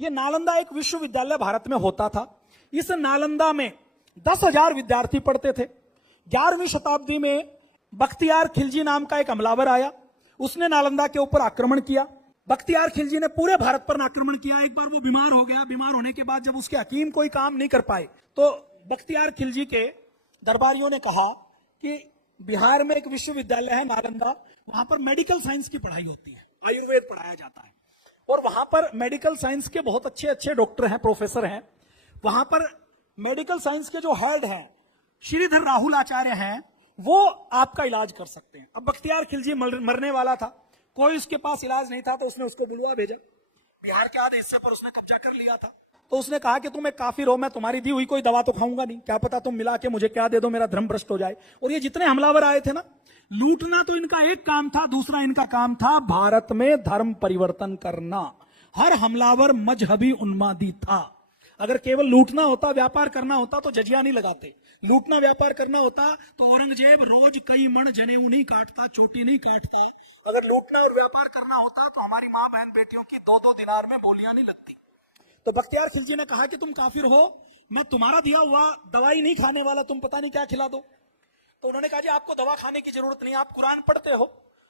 ये नालंदा एक विश्वविद्यालय भारत में होता था। इस नालंदा में 10,000 विद्यार्थी पढ़ते थे। 11वीं शताब्दी में बख्तियार खिलजी नाम का एक हमलावर आया, उसने नालंदा के ऊपर आक्रमण किया। बख्तियार खिलजी ने पूरे भारत पर आक्रमण किया। एक बार वो बीमार हो गया। बीमार होने के बाद जब उसके हकीम कोई काम नहीं कर पाए तो बख्तियार खिलजी के दरबारियों ने कहा कि बिहार में एक विश्वविद्यालय है नालंदा, वहां पर मेडिकल साइंस की पढ़ाई होती है, आयुर्वेद पढ़ाया जाता है और वहां पर मेडिकल साइंस के बहुत अच्छे अच्छे डॉक्टर हैं, प्रोफेसर हैं। वहां पर मेडिकल साइंस के जो हेड हैं श्रीधर राहुल आचार्य हैं, वो आपका इलाज कर सकते हैं। अब बख्तियार खिलजी मरने वाला था, कोई उसके पास इलाज नहीं था, तो उसने उसको बुलवा भेजा। बिहार के आधे हिस्से पर उसने कब्जा कर लिया था। तो उसने कहा कि तुम एक काफिर हो, मैं तुम्हारी दी हुई कोई दवा तो खाऊंगा नहीं, क्या पता तुम मिला के मुझे क्या दे दो, मेरा धर्म भ्रष्ट हो जाए। और ये जितने हमलावर आए थे ना, लूटना तो इनका एक काम था, दूसरा इनका काम था भारत में धर्म परिवर्तन करना। हर हमलावर मजहबी उन्मादी था। अगर केवल लूटना होता, व्यापार करना होता तो जजिया नहीं लगाते। लूटना व्यापार करना होता तो औरंगजेब रोज कई मण जनेऊ नहीं काटता, चोटी नहीं काटता। अगर लूटना और व्यापार करना होता तो हमारी मां बहन बेटियों की 2-2 दिनार में बोलियां नहीं लगती। तो बख्तियार खिलजी ने कहा कि तुम काफिर हो, मैं तुम्हारा दिया हुआ दवाई नहीं खाने वाला, तुम पता नहीं क्या खिला दो। तो उन्होंने कहा जी आपको दवा खाने की जरूरत नहीं, आप कुरान पढ़ते हो,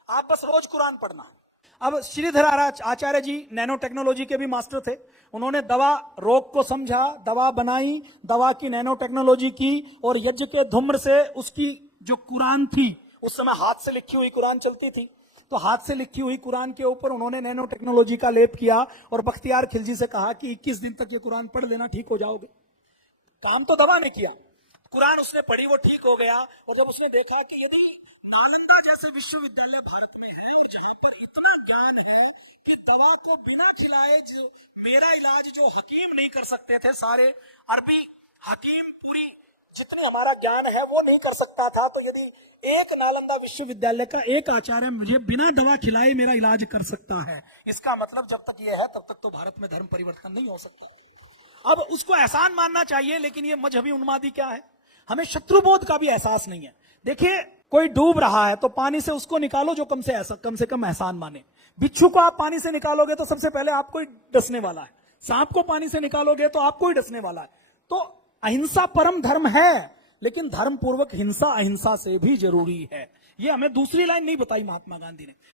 आप बस रोज कुरान पढ़ना है। अब श्रीधर आचार्य जी नैनो टेक्नोलॉजी के भी मास्टर थे। उन्होंने दवा रोग को समझा, दवा बनाई, दवा की नैनो टेक्नोलॉजी की और यज्ञ के धूम्र से उसकी जो कुरान थी, उस समय हाथ से लिखी हुई कुरान चलती थी, तो हाथ से लिखी हुई कुरान के ऊपर उन्होंने नैनो टेक्नोलॉजी का लेप किया और बख्तियार खिलजी से कहा कि 21 दिन तक ये कुरान पढ़ लेना, ठीक हो जाओगे। काम तो दवा ने किया, कुरान उसने पढ़ी, वो ठीक हो गया। और जब उसने देखा कि यदि नालंदा जैसे विश्वविद्यालय भारत में है और जहां पर इतना ज्ञान है कि दवा को बिना खिलाए जो मेरा इलाज जो हकीम नहीं कर सकते थे, सारे अरबी हकीम पूरी जितनी हमारा ज्ञान है वो नहीं कर सकता था, तो यदि एक नालंदा विश्वविद्यालय का एक आचार्य मुझे बिना दवा खिलाए मेरा इलाज कर सकता है, इसका मतलब जब तक ये है तब तक तो भारत में धर्म परिवर्तन नहीं हो सकता। अब उसको एहसान मानना चाहिए, लेकिन ये मजहबी उन्मादी क्या है, हमें शत्रुबोध का भी एहसास नहीं है। देखिए कोई डूब रहा है तो पानी से उसको निकालो जो कम से कम एहसान माने। बिच्छू को आप पानी से निकालोगे तो सबसे पहले आपको ही डसने वाला है, सांप को पानी से निकालोगे तो आपको ही डसने वाला है। तो अहिंसा परम धर्म है, लेकिन धर्म पूर्वक हिंसा अहिंसा से भी जरूरी है। ये हमें दूसरी लाइन नहीं बताई महात्मा गांधी ने।